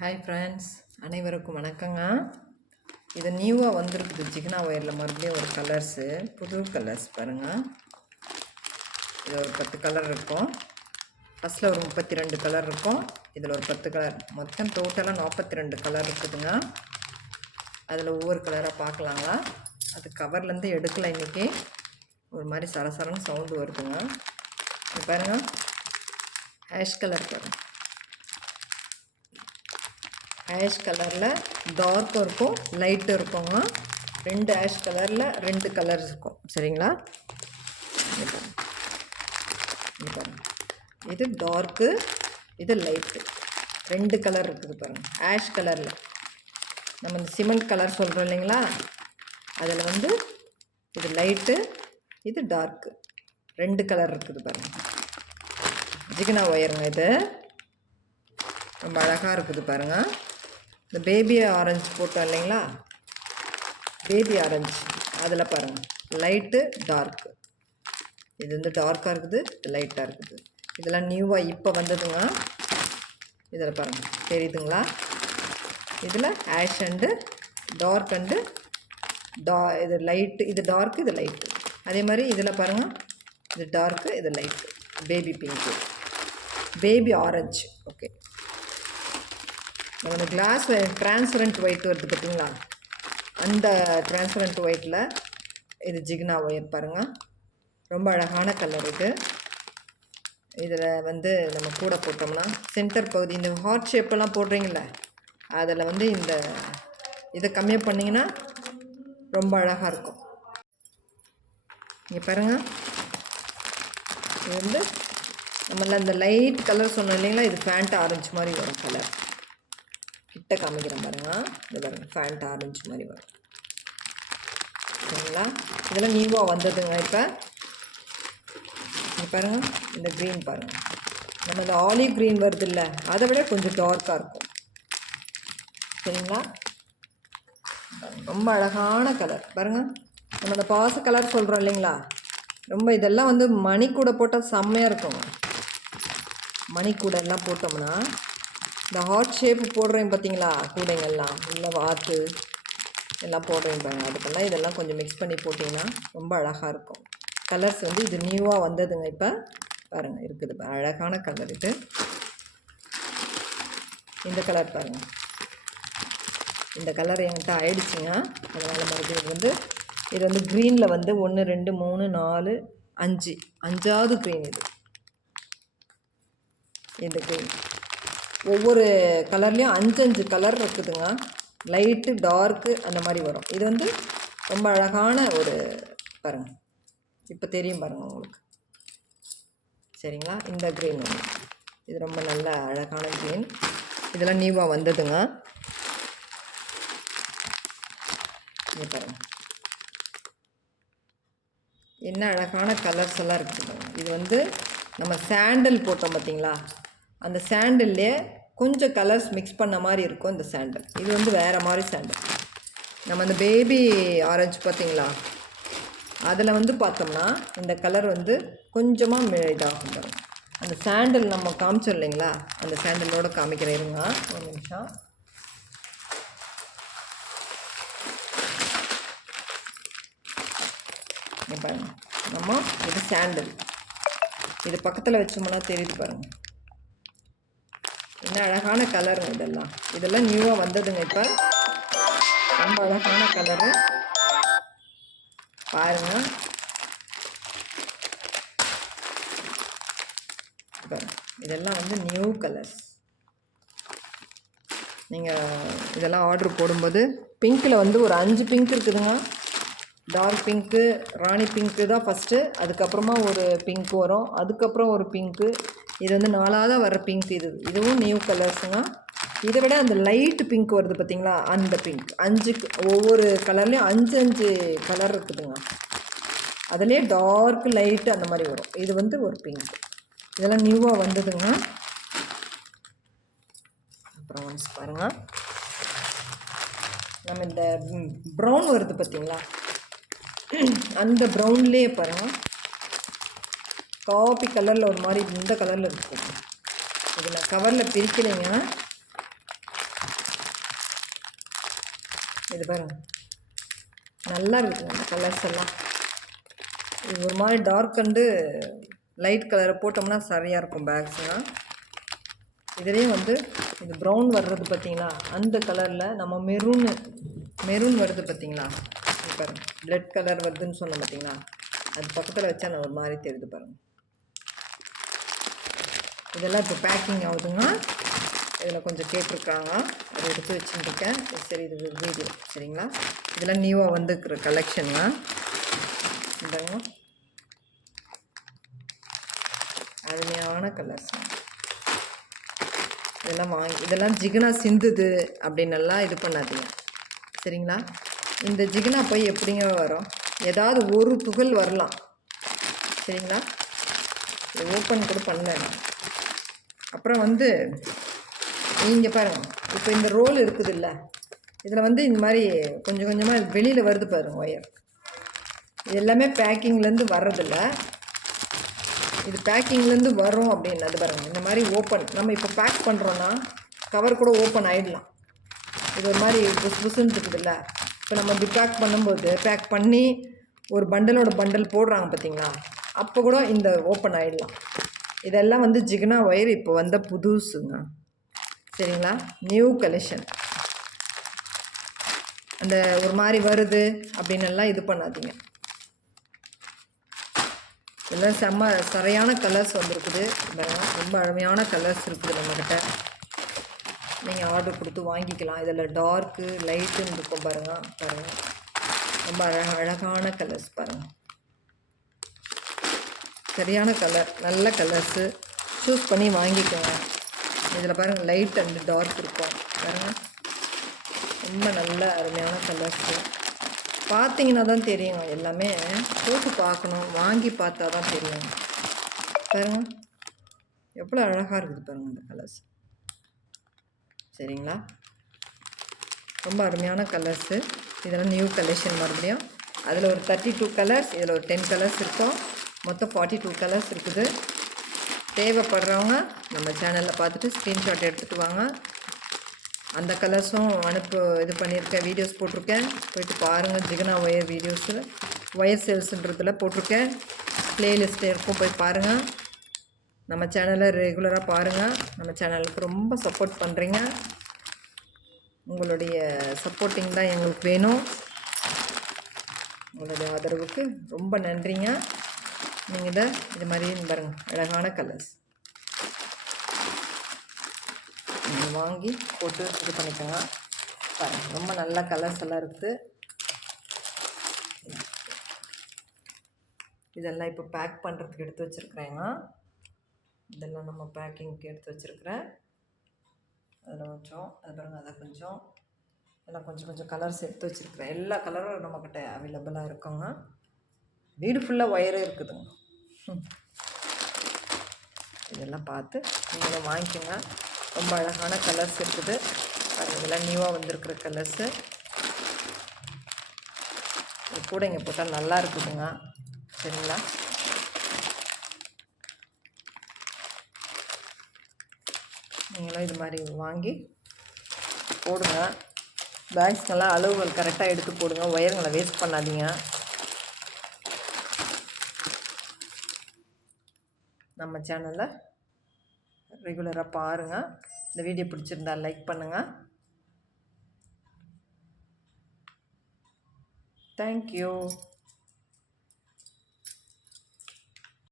Hi friends அனைவருக்கும் வணக்கங்க. இது நியூவாக வந்திருக்குது. சிக்கனா ஒயரில் மறுபடியும் ஒரு கலர்ஸு புது கலர்ஸ் பாருங்கள் இது ஒரு பத்து கலர் இருக்கும். ஃபஸ்ட்டில் ஒரு முப்பத்தி ரெண்டு கலர் இருக்கும். இதில் ஒரு பத்து கலர் மொத்தம் டோட்டலாக நாற்பத்தி ரெண்டு கலர் இருக்குதுங்க. அதில் ஒவ்வொரு கலராக பார்க்கலாங்க. அது கவர்லேருந்து எடுக்கல இன்றைக்கி ஒரு மாதிரி சரசரன்னு சவுண்டு வருதுங்க. பாருங்கள் ஹேஷ் கலர் பாருங்கள் ஆஷ் கலரில் டார்க்கும் இருக்கும் லைட்டும் இருக்குங்க. ரெண்டு ஆஷ் கலரில் ரெண்டு கலர்ஸ் இருக்கும். சரிங்களா? இது டார்க்கு இது லைட்டு ரெண்டு கலர் இருக்குது பாருங்கள் ஆஷ் கலரில் நம்ம இந்த சிமெண்ட் கலர் சொல்கிறோம் இல்லைங்களா? அதில் வந்து இது லைட்டு இது டார்க்கு ரெண்டு கலர் இருக்குது பாருங்கள் ஜிகினா ஒயருங்க இது. ரொம்ப அழகாக இருக்குது பாருங்கள் இந்த பேபி ஆரஞ்சு போட்டோம் இல்லைங்களா? பேபி ஆரஞ்சு அதில் பாருங்கள் லைட்டு டார்க்கு இது வந்து டார்க்காக இருக்குது இது லைட்டாக இருக்குது. இதெல்லாம் நியூவாக இப்போ வந்ததுங்க. இதில் பாருங்கள் தெரியுதுங்களா? இதில் ஆஷ் அண்டு டார்க் அண்டு டா இது லைட்டு இது டார்க்கு இது லைட்டு அதே மாதிரி இதில் பாருங்கள் இது டார்க்கு இது light baby pink baby orange okay நம்ம கிளாஸ் டிரான்ஸ்பரண்ட் ஒயிட் வருது பார்த்தீங்களா அந்த டிரான்ஸ்பரண்ட் ஒயிட்டில் இது ஜிக்னா ஒயர் பாருங்கள் ரொம்ப அழகான கலர் இது. இதில் வந்து நம்ம கூட போட்டோம்னா சென்டர் பகுதி இந்த ஹார்ட் ஷேப்பெல்லாம் போடுறீங்களே அதில் வந்து இந்த இதை கம்மியாக பண்ணிங்கன்னா ரொம்ப அழகாக இருக்கும். இங்கே பாருங்கள் இது வந்து நம்மள அந்த லைட் கலர் சொன்னோம் இல்லைங்களா இது ஃபேண்ட் ஆரஞ்சு மாதிரி வரும் கலர் கிட்ட காமிக்கிறேன் பாருங்க. இது பாருங்க ஃபேண்ட் ஆரஞ்சு மாதிரி வரும். சரிங்களா? இதெல்லாம் நியூவாக வந்ததுங்க இப்போ? இங்கே பாருங்க இந்த க்ரீன் பாருங்க. நம்ம இந்த ஆலிவ் க்ரீன் வருது இல்லை அதை விட கொஞ்சம் டார்க்காக இருக்கும். சரிங்களா? ரொம்ப அழகான கலர் பாருங்கள் நம்ம அந்த பாச கலர் சொல்கிறோம் இல்லைங்களா? ரொம்ப இதெல்லாம் வந்து மணிக்கூடை போட்டால் செம்மையாக இருக்கும் மணிக்கூடெல்லாம் போட்டோம்னா இந்த ஹார்ட் ஷேப் போடுறேன் பார்த்தீங்களா? கூடைங்கள்லாம். இல்லை வாத்து எல்லாம் போடுறேன் பாருங்க. அதுக்கெல்லாம் இதெல்லாம் கொஞ்சம் மிக்ஸ் பண்ணி போட்டிங்கன்னா ரொம்ப அழகாக இருக்கும். கலர்ஸ் வந்து இது நியூவாக வந்ததுங்க இப்போ. பாருங்கள் இருக்குது அழகான கலர் இது. இந்த கலர் பாருங்கள் இந்த கலர் என்கிட்ட ஆயிடுச்சுங்க. அதனால் மறுபடியும் இது வந்து இது வந்து க்ரீனில் வந்து ஒன்று ரெண்டு மூணு நாலு அஞ்சு. அஞ்சாவது க்ரீன் இது. இந்த க்ரீன் ஒவ்வொரு கலர்லேயும் அஞ்சு அஞ்சு கலர் இருக்குதுங்க. லைட்டு டார்க்கு அந்த மாதிரி வரும். இது வந்து ரொம்ப அழகான ஒரு பாருங்கள் இப்போ தெரியும் பாருங்கள் உங்களுக்கு. சரிங்களா? இந்த க்ரீன் ஒன்று இது ரொம்ப நல்ல அழகான க்ரீன் இதெல்லாம் நியூவாக வந்ததுங்க. இங்க பாருங்கள் என்ன அழகான கலர்ஸ் எல்லாம் இருக்குது இது வந்து நம்ம சாண்டில் போட்டோம் பார்த்தீங்களா அந்த சாண்டில்லே கொஞ்சம் கலர்ஸ் மிக்ஸ் பண்ண மாதிரி இருக்கும் இந்த சாண்டல் இது வந்து வேறு மாதிரி சாண்டல் நம்ம அந்த பேபி ஆரஞ்சு பார்த்தீங்களா? அதில் வந்து பார்த்தோம்னா இந்த கலர் வந்து கொஞ்சமாக இதாகும் வரும் அந்த சாண்டல் நம்ம காமிச்சோம் இல்லைங்களா? அந்த சாண்டலோடு காமிக்கிற இருங்க. ஒரு நிமிஷம். இங்க பாருங்க. நம்ம இது சாண்டல் இது பக்கத்தில் வச்சோம்னா தெரியுது பாருங்கள் என்ன அழகான கலருங்க இதெல்லாம். இதெல்லாம் நியூவாக வந்ததுங்க இப்போ. ரொம்ப அழகான கலரு பாருங்க. இதெல்லாம் வந்து நியூ கலர்ஸ் நீங்கள் இதெல்லாம் ஆர்டர் போடும்போது பிங்க்கில் வந்து ஒரு அஞ்சு பிங்க் இருக்குதுங்க. டார்க் பிங்க்கு ராணி பிங்க்கு தான் ஃபஸ்ட்டு அதுக்கப்புறமா ஒரு பிங்க் வரும். அதுக்கப்புறம் ஒரு பிங்க்கு இது வந்து நாலாவது வர பிங்க் இது. இதுவும் நியூ கலர்ஸுங்க இதை விட அந்த லைட் பிங்க் வருது பார்த்தீங்களா அந்த பிங்க் அஞ்சு ஒவ்வொரு கலர்லேயும் அஞ்சு அஞ்சு கலர் இருக்குதுங்க. அதுலேயே டார்க் லைட்டு அந்த மாதிரி வரும். இது வந்து ஒரு பிங்க் இதெல்லாம் நியூவாக வந்ததுங்க. அப்புறம் ஒன்ஸ் பாருங்கள் நம்ம இந்த ப்ரௌன் வருது பார்த்தீங்களா அந்த ப்ரௌன்லேயே பாருங்கள் காபி கலரில் ஒரு மாதிரி இந்த கலரில் இருக்கும். இது நான் கவரில் பிரிக்கலைங்க இது பாருங்க. நல்லா இருக்குங்க அந்த கலர்ஸ் எல்லாம். இது ஒரு மாதிரி டார்க் அண்டு லைட் கலரை போட்டோம்னா சரியாக இருக்கும் பேக்ஸ்லாம் இதுலேயும் வந்து இது ப்ரௌன் வர்றது பார்த்திங்களா? அந்த கலரில் நம்ம மெரூனு மெரூன் வருது பார்த்தீங்களா? இது பாருங்க. பிளட் கலர் வருதுன்னு சொன்னோம் பார்த்தீங்களா? அது பக்கத்தில் வச்சா நான் ஒரு மாதிரி தெரியுது பாருங்கள் இதெல்லாம் இப்போ பேக்கிங் ஆகுதுங்க இதில் கொஞ்சம் கேட்டிருக்காங்க. அதை எடுத்து வச்சுருக்கேன். சரி இது வீடியோ சரிங்களா? இதெல்லாம் நியூவாக வந்துருக்கிற கலெக்ஷனுங்க இந்தாங்க. அருமையான கலர்ஸ் இதெல்லாம் வாங்கி இதெல்லாம் ஜிகினா சிந்துது அப்படின்னெல்லாம் இது பண்ணாதீங்க. சரிங்களா? இந்த ஜிகினா போய் எப்படிங்க வரும்? ஏதாவது ஒரு துகள் வரலாம். சரிங்களா? ஓப்பன் கூட பண்ணல நான். அப்புறம் வந்து நீங்கள் பாருங்கள் இப்போ இந்த ரோல் இருக்குது இல்லை இதில் வந்து இந்த மாதிரி கொஞ்சம் கொஞ்சமாக வெளியில் வருது பாருங்கள் ஒயர் இது எல்லாமே பேக்கிங்லேருந்து வர்றதில்ல. இது பேக்கிங்லேருந்து வரும் அப்படின்னு அது பாருங்கள் இந்த மாதிரி ஓப்பன் நம்ம இப்போ பேக் பண்ணுறோன்னா கவர் கூட ஓப்பன் ஆகிடலாம் இது ஒரு மாதிரி புஸ் புஸ்ன்னு இருக்குதுல்ல. இப்போ நம்ம இப்படி பேக் பண்ணும்போது பேக் பண்ணி ஒரு பண்டலோட பண்டல் போடுறாங்க பார்த்தீங்களா அப்போ கூட இந்த ஓப்பன் ஆகிடலாம் இதெல்லாம் வந்து ஜிகினா ஒயர் இப்போ வந்த புதுசுங்க. சரிங்களா? நியூ கலெக்ஷன் அந்த ஒரு மாதிரி வருது அப்படின்னு எல்லாம் இது பண்ணாதீங்க. இதெல்லாம் செம்ம சரியான கலர்ஸ் வந்திருக்குது. ரொம்ப அழமையான கலர்ஸ் இருக்குது நம்மக்கிட்ட நீங்கள் ஆர்டர் கொடுத்து வாங்கிக்கலாம். இதில் டார்க்கு லைட்டுன்னு இருக்கும் பாருங்கள் பாருங்கள் ரொம்ப அழ அழகான கலர்ஸ் பாருங்கள் சரியான கலர் நல்ல கலர்ஸு சூஸ் பண்ணி வாங்கிக்கோங்க. இதில் பாருங்கள் லைட் அண்ட் டார்க் இருக்கும் பாருங்கள் ரொம்ப நல்ல அருமையான கலர்ஸு பார்த்தீங்கன்னா தான் தெரியும் எல்லாமே. போட்டு பார்க்கணும் வாங்கி பார்த்தா தான் தெரியும். பாருங்கள் எவ்வளோ அழகாக இருக்குது பாருங்கள் இந்த கலர்ஸ் சரிங்களா? ரொம்ப அருமையான கலர்ஸு இதெல்லாம் நியூ கலெக்ஷன் மறுபடியும். அதில் ஒரு தேர்ட்டி டூ கலர்ஸ் இதில் ஒரு டென் கலர்ஸ் இருக்கும். மொத்தம் ஃபார்ட்டி டூ கலர்ஸ் இருக்குது. தேவைப்படுறவங்க நம்ம சேனலில் பார்த்துட்டு ஸ்க்ரீன்ஷாட் எடுத்துகிட்டு வாங்க. அந்த கலர்ஸும் அனுப்பு இது பண்ணியிருக்கேன் வீடியோஸ் போட்டிருக்கேன். போயிட்டு பாருங்கள் ஜிகனா ஒயர் வீடியோஸு ஒயர் சேல்ஸுன்றதில் போட்டிருக்கேன். ப்ளேலிஸ்ட்டு இருக்கும் போய் பாருங்கள் நம்ம சேனலை ரெகுலராக பாருங்கள் நம்ம சேனலுக்கு ரொம்ப சப்போர்ட் பண்ணுறீங்க உங்களுடைய சப்போர்ட்டிங் தான் எங்களுக்கு வேணும். உங்களுடைய ஆதரவுக்கு ரொம்ப நன்றிங்க. நீங்கள் இதை இது மாதிரி பாருங்கள் அழகான கலர்ஸ் நீங்கள் வாங்கி போட்டு இது பண்ணிக்கோங்க பாருங்க ரொம்ப நல்ல கலர்ஸ் எல்லாம் இருக்குது இதெல்லாம் இப்போ பேக் பண்ணுறதுக்கு எடுத்து வச்சுருக்குறேங்க இதெல்லாம் நம்ம பேக்கிங்க்கு எடுத்து வச்சுருக்குறேன். அதில் கொஞ்சம் அது பாருங்க அதை கொஞ்சம். எல்லாம் கொஞ்சம் கொஞ்சம் கலர்ஸ் எடுத்து வச்சுருக்குறேன். எல்லா கலரும் நம்மக்கிட்ட அவைலபிளாக இருக்குங்க. வீடு ஃபுல்லாக ஒயரே இருக்குதுங்க. இதெல்லாம் பார்த்து நீங்களும் வாங்கிக்கோங்க. ரொம்ப அழகான கலர்ஸ் இருக்குது. பாருங்க இதெல்லாம் நியூவாக வந்திருக்கிற கலர்ஸு இது கூட இங்கே போட்டால் நல்லா இருக்குதுங்க. சரிங்களா? நீங்களும் இது மாதிரி வாங்கி போடுங்க. பேக்ஸ்க்கெல்லாம் அளவுகள் கரெக்டாக எடுத்து போடுங்க. ஒயருங்களை வேஸ்ட் பண்ணாதீங்க. நம்ம சேனலை ரெகுலராக பாருங்கள் இந்த வீடியோ பிடிச்சிருந்தா லைக் பண்ணுங்கள் தேங்க்யூ